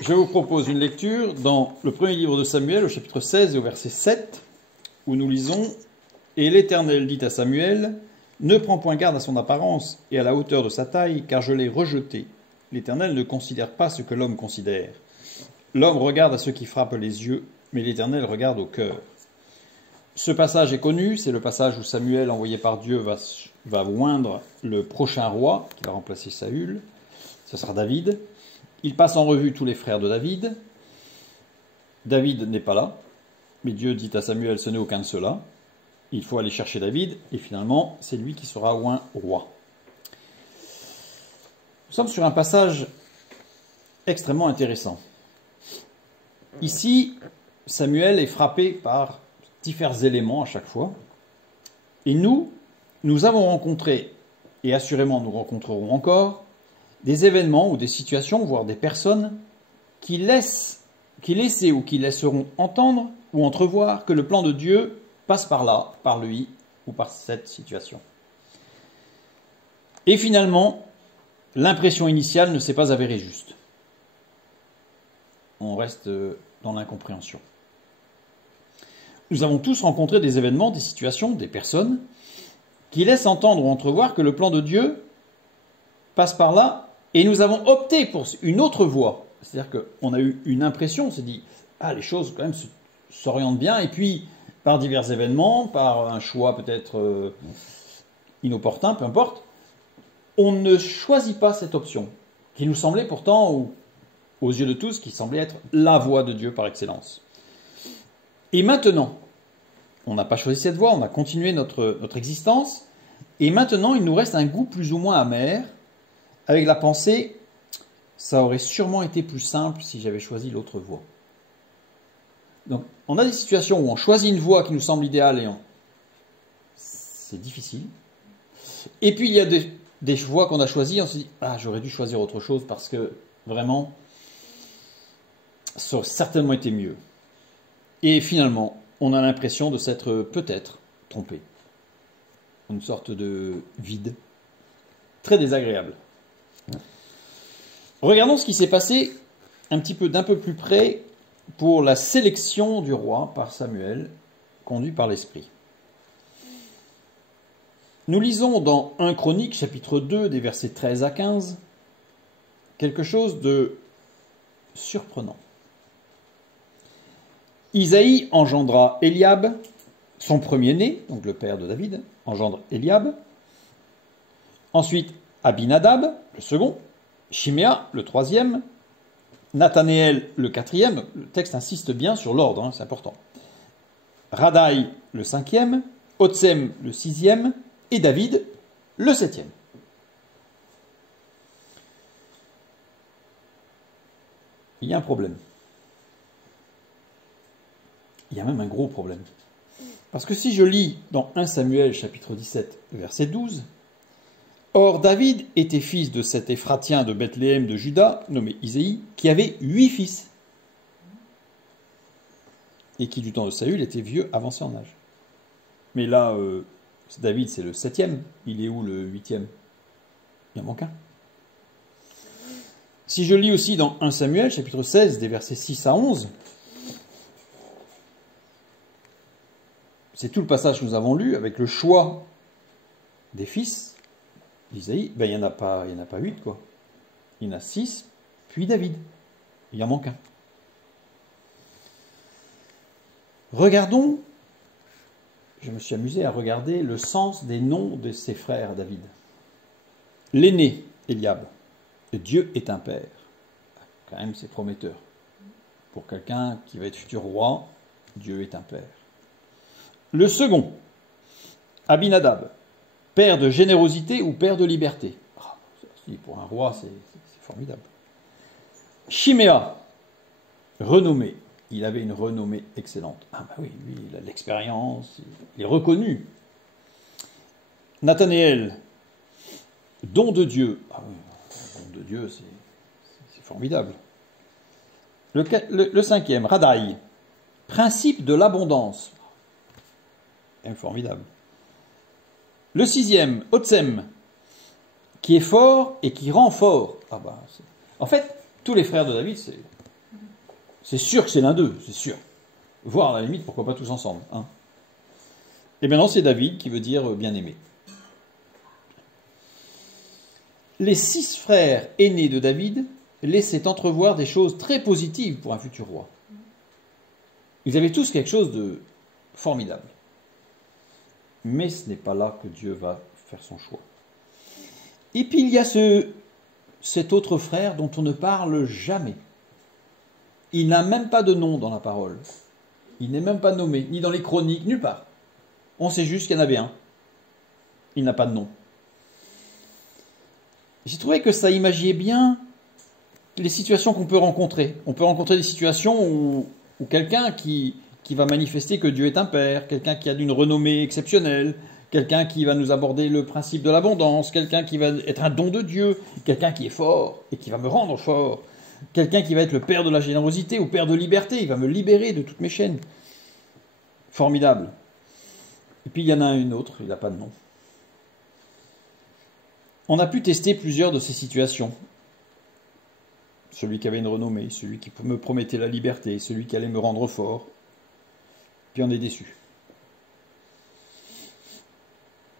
Je vous propose une lecture dans le premier livre de Samuel, au chapitre 16 et au verset 7, où nous lisons « Et l'Éternel dit à Samuel, ne prends point garde à son apparence et à la hauteur de sa taille, car je l'ai rejeté. L'Éternel ne considère pas ce que l'homme considère. L'homme regarde à ce qui frappe les yeux, mais l'Éternel regarde au cœur. » Ce passage est connu, c'est le passage où Samuel, envoyé par Dieu, va oindre le prochain roi qui va remplacer Saül. Ce sera David. Il passe en revue tous les frères de David. David n'est pas là, mais Dieu dit à Samuel, ce n'est aucun de ceux-là. Il faut aller chercher David, et finalement, c'est lui qui sera oint roi. Nous sommes sur un passage extrêmement intéressant. Ici, Samuel est frappé par divers éléments à chaque fois. Et nous avons rencontré, et assurément nous rencontrerons encore, des événements ou des situations, voire des personnes qui laissaient ou qui laisseront entendre ou entrevoir que le plan de Dieu passe par là, par lui ou par cette situation. Et finalement, l'impression initiale ne s'est pas avérée juste. On reste dans l'incompréhension. Nous avons tous rencontré des événements, des situations, des personnes qui laissent entendre ou entrevoir que le plan de Dieu passe par là, et nous avons opté pour une autre voie. C'est-à-dire qu'on a eu une impression, on s'est dit, ah, les choses quand même s'orientent bien, et puis par divers événements, par un choix peut-être inopportun, peu importe, on ne choisit pas cette option, qui nous semblait pourtant, aux yeux de tous, qui semblait être la voie de Dieu par excellence. Et maintenant, on n'a pas choisi cette voie, on a continué notre existence, et maintenant il nous reste un goût plus ou moins amer, avec la pensée, ça aurait sûrement été plus simple si j'avais choisi l'autre voie. Donc, on a des situations où on choisit une voie qui nous semble idéale et c'est difficile. Et puis, il y a des voies qu'on a choisies, on se dit, ah, j'aurais dû choisir autre chose parce que, vraiment, ça aurait certainement été mieux. Et finalement, on a l'impression de s'être peut-être trompé. Une sorte de vide, très désagréable. Regardons ce qui s'est passé d'un peu plus près pour la sélection du roi par Samuel, conduit par l'Esprit. Nous lisons dans 1 Chronique, chapitre 2, des versets 13 à 15, quelque chose de surprenant. Isaïe engendra Éliab, son premier-né, donc le père de David, engendre Éliab. Ensuite, Abinadab, le second. Chiméa, le troisième. Nathanéel, le quatrième. Le texte insiste bien sur l'ordre, c'est important. Radaï, le cinquième. Otsem, le sixième. Et David, le septième. Il y a un problème. Il y a même un gros problème. Parce que si je lis dans 1 Samuel, chapitre 17, verset 12, « Or David était fils de cet Éphratien de Bethléem de Juda, nommé Isaïe, qui avait 8 fils, et qui du temps de Saül était vieux, avancé en âge. » Mais là, David, c'est le 7e. Il est où le 8e? Il en manque un. Si je lis aussi dans 1 Samuel, chapitre 16, des versets 6 à 11, c'est tout le passage que nous avons lu avec le choix des fils d'Isaïe. Ben, il n'y en a pas 8, quoi. Il y en a 6, puis David. Il en manque un. Regardons, je me suis amusé à regarder le sens des noms de ses frères David. L'aîné, Éliab. Dieu est un père. Quand même, c'est prometteur. Pour quelqu'un qui va être futur roi, Dieu est un père. Le second, Abinadab, père de générosité ou père de liberté. Ah, pour un roi, c'est formidable. Chiméa, renommé. Il avait une renommée excellente. Ah ben oui, lui, il a de l'expérience, il est reconnu. Nathanéel, don de Dieu. Ah oui, don de Dieu, c'est formidable. Le cinquième, Radaï, principe de l'abondance. Formidable. Le sixième, Otsem, qui est fort et qui rend fort. Ah bah, en fait, tous les frères de David, C'est sûr que c'est l'un d'eux, c'est sûr. Voire à la limite, pourquoi pas tous ensemble. Hein. Et maintenant, c'est David qui veut dire bien-aimé. Les 6 frères aînés de David laissaient entrevoir des choses très positives pour un futur roi. Ils avaient tous quelque chose de formidable. Mais ce n'est pas là que Dieu va faire son choix. Et puis il y a cet autre frère dont on ne parle jamais. Il n'a même pas de nom dans la parole. Il n'est même pas nommé, ni dans les chroniques, nulle part. On sait juste qu'il y en avait un. Il n'a pas de nom. J'ai trouvé que ça imaginait bien les situations qu'on peut rencontrer. On peut rencontrer des situations où quelqu'un qui va manifester que Dieu est un père, quelqu'un qui a d'une renommée exceptionnelle, quelqu'un qui va nous aborder le principe de l'abondance, quelqu'un qui va être un don de Dieu, quelqu'un qui est fort et qui va me rendre fort, quelqu'un qui va être le père de la générosité ou père de liberté, il va me libérer de toutes mes chaînes. Formidable. Et puis il y en a une autre, il n'a pas de nom. On a pu tester plusieurs de ces situations. Celui qui avait une renommée, celui qui me promettait la liberté, celui qui allait me rendre fort. Puis on est déçu.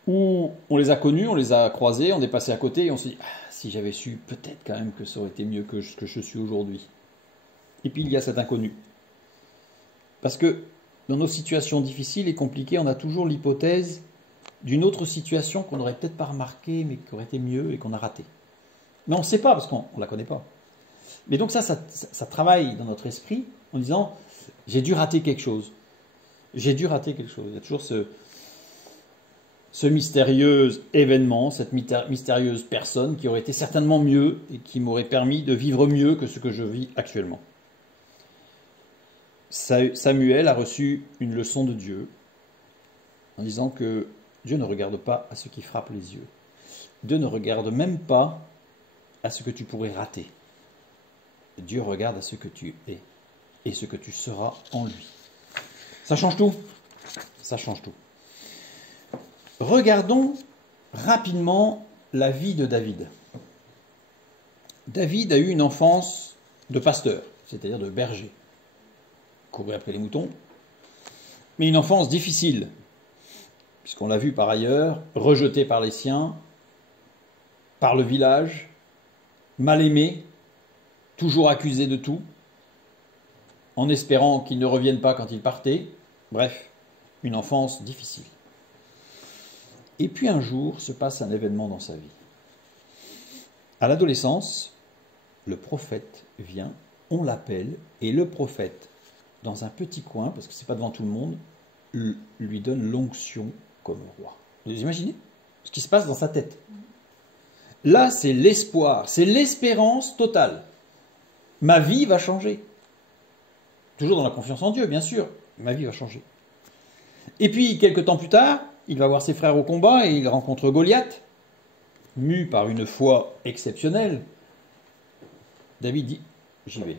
Ou on les a connus, on les a croisés, on est passé à côté et on s'est dit si j'avais su, peut-être quand même que ça aurait été mieux que ce que je suis aujourd'hui. Et puis il y a cet inconnu. Parce que dans nos situations difficiles et compliquées, on a toujours l'hypothèse d'une autre situation qu'on n'aurait peut-être pas remarquée, mais qui aurait été mieux et qu'on a raté. Mais on ne sait pas parce qu'on ne la connaît pas. Mais donc ça travaille dans notre esprit en disant j'ai dû rater quelque chose. J'ai dû rater quelque chose. Il y a toujours ce mystérieux événement, cette mystérieuse personne qui aurait été certainement mieux et qui m'aurait permis de vivre mieux que ce que je vis actuellement. Samuel a reçu une leçon de Dieu en disant que Dieu ne regarde pas à ce qui frappe les yeux. Dieu ne regarde même pas à ce que tu pourrais rater. Dieu regarde à ce que tu es et ce que tu seras en lui. Ça change tout. Ça change tout. Regardons rapidement la vie de David. David a eu une enfance de pasteur, c'est-à-dire de berger. Courait après les moutons. Mais une enfance difficile, puisqu'on l'a vu par ailleurs, rejeté par les siens, par le village, mal aimé, toujours accusé de tout, en espérant qu'il ne revienne pas quand il partait. Bref, une enfance difficile. Et puis un jour se passe un événement dans sa vie. À l'adolescence, le prophète vient, on l'appelle, et le prophète, dans un petit coin, parce que ce n'est pas devant tout le monde, lui donne l'onction comme roi. Vous imaginez ce qui se passe dans sa tête? Là, c'est l'espoir, c'est l'espérance totale. Ma vie va changer. Toujours dans la confiance en Dieu, bien sûr. Ma vie va changer. Et puis, quelques temps plus tard, il va voir ses frères au combat et il rencontre Goliath, mu par une foi exceptionnelle. David dit, j'y vais.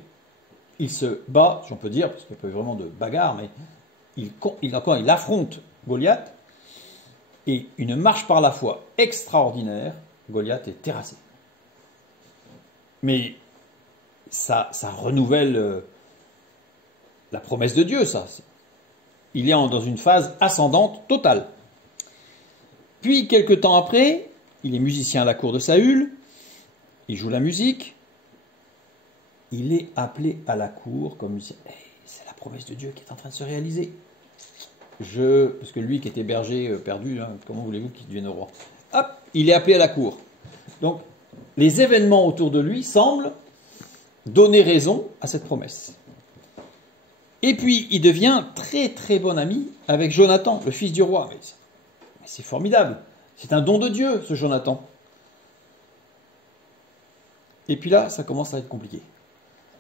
Il se bat, si on peut dire, parce qu'il n'y a pas vraiment de bagarre, mais il affronte Goliath, et une marche par la foi extraordinaire, Goliath est terrassé. Mais ça renouvelle la promesse de Dieu, ça. Il est dans une phase ascendante totale. Puis, quelque temps après, il est musicien à la cour de Saül, il joue la musique, il est appelé à la cour comme musicien. Hey, c'est la promesse de Dieu qui est en train de se réaliser. Parce que lui qui était berger perdu, hein, comment voulez-vous qu'il devienne roi? Hop, il est appelé à la cour. Donc, les événements autour de lui semblent donner raison à cette promesse. Et puis, il devient très très bon ami avec Jonathan, le fils du roi. Mais c'est formidable. C'est un don de Dieu, ce Jonathan. Et puis là, ça commence à être compliqué.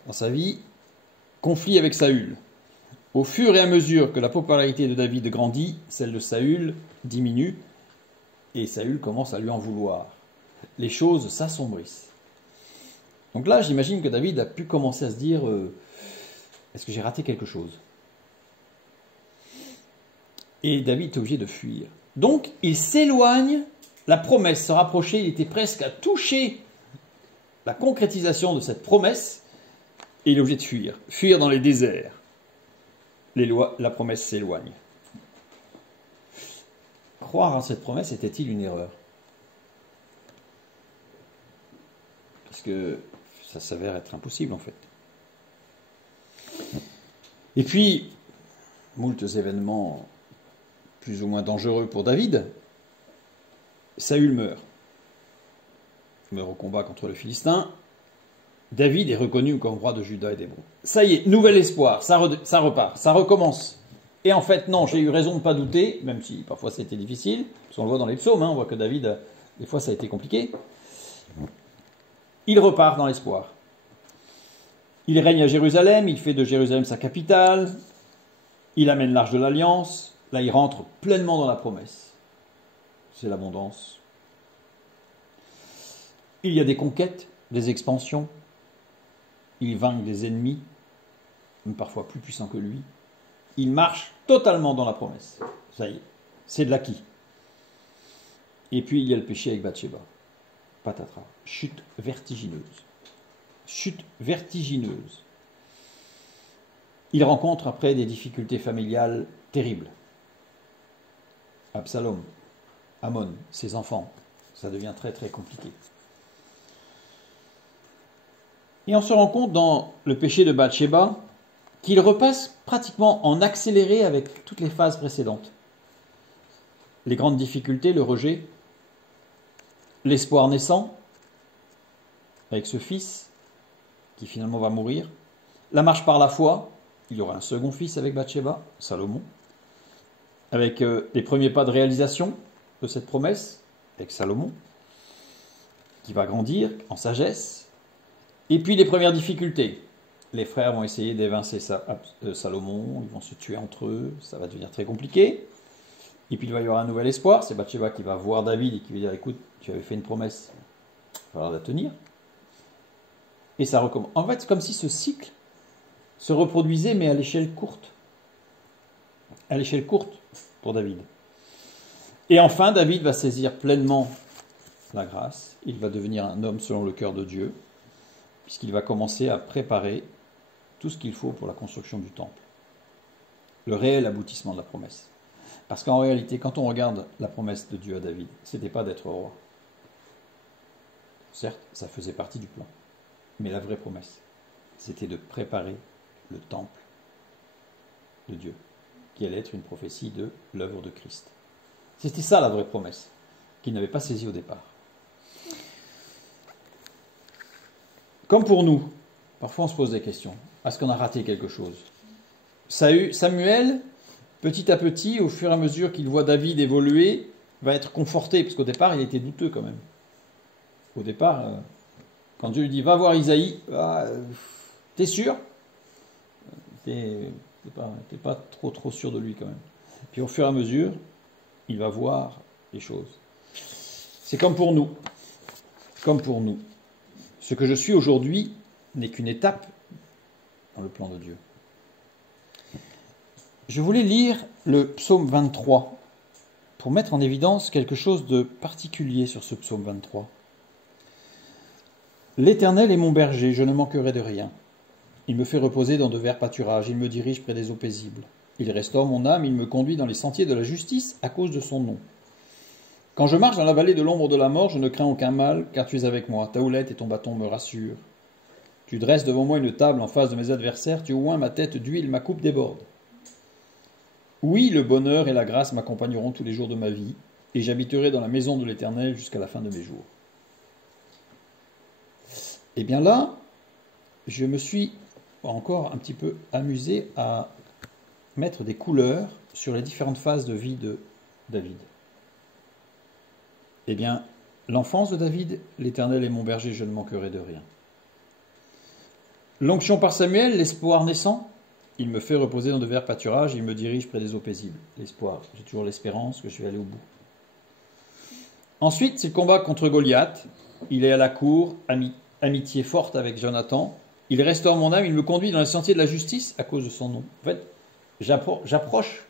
Dans sa vie, conflit avec Saül. Au fur et à mesure que la popularité de David grandit, celle de Saül diminue, et Saül commence à lui en vouloir. Les choses s'assombrissent. Donc là, j'imagine que David a pu commencer à se dire est-ce que j'ai raté quelque chose? Et David est obligé de fuir. Donc, il s'éloigne, la promesse se rapprochait, il était presque à toucher la concrétisation de cette promesse, Et il est obligé de fuir. Fuir dans les déserts. La promesse s'éloigne. Croire en cette promesse était-il une erreur? Parce que ça s'avère être impossible en fait. Et puis, moultes événements plus ou moins dangereux pour David. Saül meurt. Il meurt au combat contre le Philistin. David est reconnu comme roi de Juda et d'Hébron. Ça y est, nouvel espoir, ça repart, ça recommence. Et en fait, non, j'ai eu raison de ne pas douter, même si parfois ça a été difficile, parce qu'on le voit dans les psaumes, on voit que David, des fois ça a été compliqué. Il repart dans l'espoir. Il règne à Jérusalem, il fait de Jérusalem sa capitale, il amène l'arche de l'Alliance, là il rentre pleinement dans la promesse. C'est l'abondance. Il y a des conquêtes, des expansions, il vainc des ennemis, même parfois plus puissants que lui. Il marche totalement dans la promesse. Ça y est, c'est de l'acquis. Et puis il y a le péché avec Bathsheba. Patatras. Chute vertigineuse. Chute vertigineuse. Il rencontre après des difficultés familiales terribles. Absalom, Amon, ses enfants, ça devient très très compliqué. Et on se rend compte dans le péché de Bathsheba qu'il repasse pratiquement en accéléré avec toutes les phases précédentes. Les grandes difficultés, le rejet, l'espoir naissant, avec ce fils qui finalement va mourir, la marche par la foi, il y aura un second fils avec Bathsheba, Salomon, avec les premiers pas de réalisation de cette promesse, avec Salomon, qui va grandir en sagesse, et puis les premières difficultés. Les frères vont essayer d'évincer Salomon, ils vont se tuer entre eux, ça va devenir très compliqué. Et puis il va y avoir un nouvel espoir, c'est Bathsheba qui va voir David et qui va dire, écoute, tu avais fait une promesse, il va falloir la tenir. Et ça recommence. En fait, c'est comme si ce cycle se reproduisait, mais à l'échelle courte. À l'échelle courte pour David. Et enfin, David va saisir pleinement la grâce. Il va devenir un homme selon le cœur de Dieu, puisqu'il va commencer à préparer tout ce qu'il faut pour la construction du temple. Le réel aboutissement de la promesse. Parce qu'en réalité, quand on regarde la promesse de Dieu à David, ce n'était pas d'être roi. Certes, ça faisait partie du plan. Mais la vraie promesse, c'était de préparer le temple de Dieu, qui allait être une prophétie de l'œuvre de Christ. C'était ça la vraie promesse, qu'il n'avait pas saisie au départ. Comme pour nous, parfois on se pose des questions. Est-ce qu'on a raté quelque chose? Samuel, petit à petit, au fur et à mesure qu'il voit David évoluer, va être conforté, parce qu'au départ, il était douteux quand même. Au départ, quand Dieu lui dit « Va voir Isaïe », t'es sûr? T'es pas trop sûr de lui quand même. Puis au fur et à mesure, il va voir les choses. C'est comme pour nous. Comme pour nous. Ce que je suis aujourd'hui n'est qu'une étape dans le plan de Dieu. Je voulais lire le psaume 23 pour mettre en évidence quelque chose de particulier sur ce psaume 23. L'Éternel est mon berger, je ne manquerai de rien. Il me fait reposer dans de verts pâturages, il me dirige près des eaux paisibles. Il restaure mon âme, il me conduit dans les sentiers de la justice à cause de son nom. Quand je marche dans la vallée de l'ombre de la mort, je ne crains aucun mal, car tu es avec moi. Ta houlette et ton bâton me rassurent. Tu dresses devant moi une table en face de mes adversaires, tu oins ma tête d'huile, ma coupe déborde. Oui, le bonheur et la grâce m'accompagneront tous les jours de ma vie, et j'habiterai dans la maison de l'Éternel jusqu'à la fin de mes jours. Et bien là, je me suis encore un petit peu amusé à mettre des couleurs sur les différentes phases de vie de David. Eh bien, l'enfance de David, l'Éternel est mon berger, je ne manquerai de rien. L'onction par Samuel, l'espoir naissant, il me fait reposer dans de verts pâturages, il me dirige près des eaux paisibles. L'espoir, j'ai toujours l'espérance que je vais aller au bout. Ensuite, c'est le combat contre Goliath. Il est à la cour, amitié forte avec Jonathan. Il restaure mon âme, il me conduit dans les sentiers de la justice à cause de son nom. En fait, j'approche.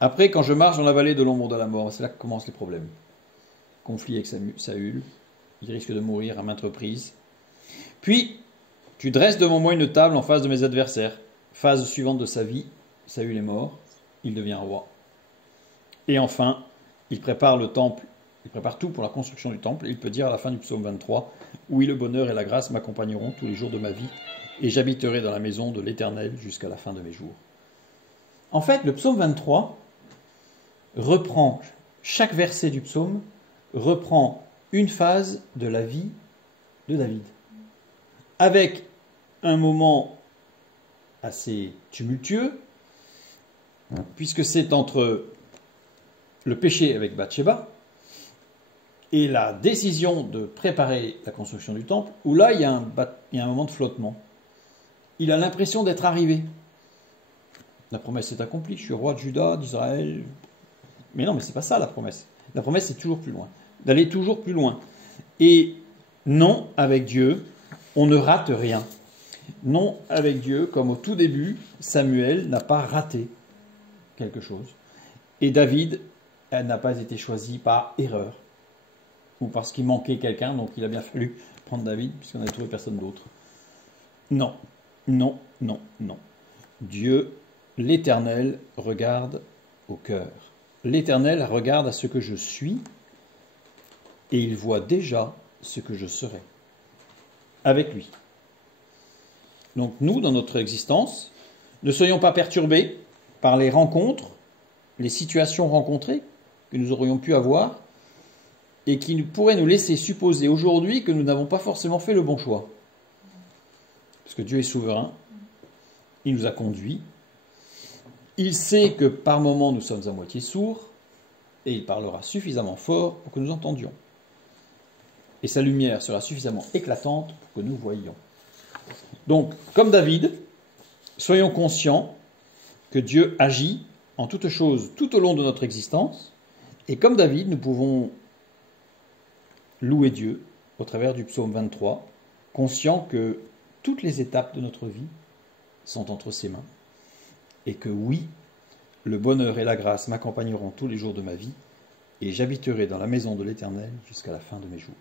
Après, quand je marche dans la vallée de l'ombre de la mort, c'est là que commencent les problèmes. Conflit avec Saül, il risque de mourir à maintes reprises. Puis, Tu dresses devant moi une table en face de mes adversaires. Phase suivante de sa vie, Saül est mort, il devient roi. Et enfin, il prépare le temple, il prépare tout pour la construction du temple, et il peut dire à la fin du psaume 23, « Oui, le bonheur et la grâce m'accompagneront tous les jours de ma vie, et j'habiterai dans la maison de l'Éternel jusqu'à la fin de mes jours. » En fait, le psaume 23 reprend, chaque verset du psaume reprend une phase de la vie de David, avec un moment assez tumultueux, puisque c'est entre le péché avec Bathsheba et la décision de préparer la construction du temple, où là, il y a un moment de flottement. Il a l'impression d'être arrivé. La promesse est accomplie, je suis roi de Juda, d'Israël. Mais non, mais c'est pas ça la promesse. La promesse, c'est toujours plus loin. D'aller toujours plus loin. Et non, avec Dieu, on ne rate rien. Non, avec Dieu, comme au tout début, Samuel n'a pas raté quelque chose. Et David n'a pas été choisi par erreur. Ou parce qu'il manquait quelqu'un, donc il a bien fallu prendre David, puisqu'on n'avait trouvé personne d'autre. Non, non, non, non. Dieu, l'Éternel, regarde au cœur. L'Éternel regarde à ce que je suis, et il voit déjà ce que je serai. Avec lui. Donc nous, dans notre existence, ne soyons pas perturbés par les rencontres, les situations rencontrées que nous aurions pu avoir et qui pourraient nous laisser supposer aujourd'hui que nous n'avons pas forcément fait le bon choix. Parce que Dieu est souverain, il nous a conduits, il sait que par moments nous sommes à moitié sourds et il parlera suffisamment fort pour que nous entendions. Et sa lumière sera suffisamment éclatante pour que nous voyions. Donc, comme David, soyons conscients que Dieu agit en toutes choses tout au long de notre existence. Et comme David, nous pouvons louer Dieu au travers du psaume 23, conscients que toutes les étapes de notre vie sont entre ses mains. Et que oui, le bonheur et la grâce m'accompagneront tous les jours de ma vie, et j'habiterai dans la maison de l'Éternel jusqu'à la fin de mes jours.